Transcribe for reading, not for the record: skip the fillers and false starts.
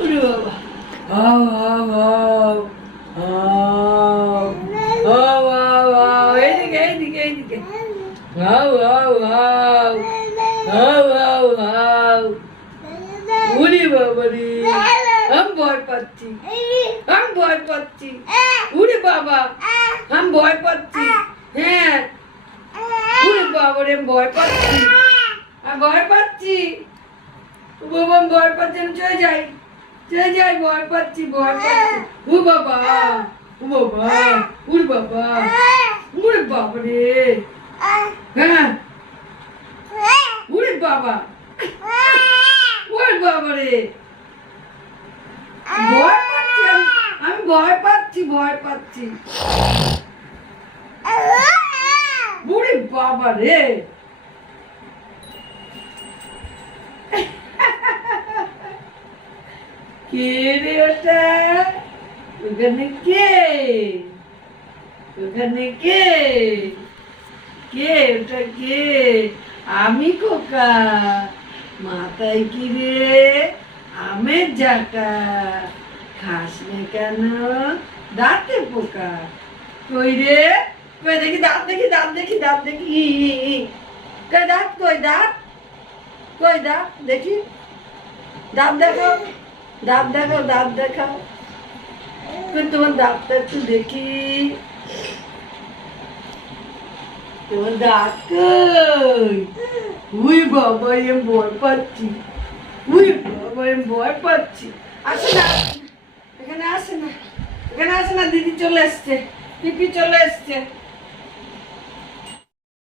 ওরে বাবা হাও হাও হাও হাও হাও হাও এইদিকে এইদিকে এইদিকে হাও হাও হাও হাও হাও হাও ওরে বাবা রে আমি ভয় পাচ্ছি আমি ভয় পাচ্ছি ওরে বাবা আমি ভয় পাচ্ছি হ্যাঁ ওরে বাবা রে ভয় পাচ্ছি আমি ভয় পাচ্ছি বাবা আমি ভয় পাচ্ছি আমি চলে যাই ভয় পাচ্ছি ও বাবা ওরে বাবা ওরে বাবা রে হ্যাঁ ওরে বাবা রে আমি ভয় পাচ্ছি ওরে বাবা রে কে রে ওটা ওখানে কে ওটা কে আমি খোকা মাথায় কি রে আমের ঝাঁকা খাস না কেন দাঁতে পোকা কই রে কই দেখি দাঁত দেখি দাঁত দেখি দাঁত দেখাও তোমার দাঁতটা একটু দেখি তোমার দাঁত কই উই বাবা আমি ভয় পাচ্ছি আসে না এখানে আসে না দিদি চলে এসছে পিপি চলে এসছে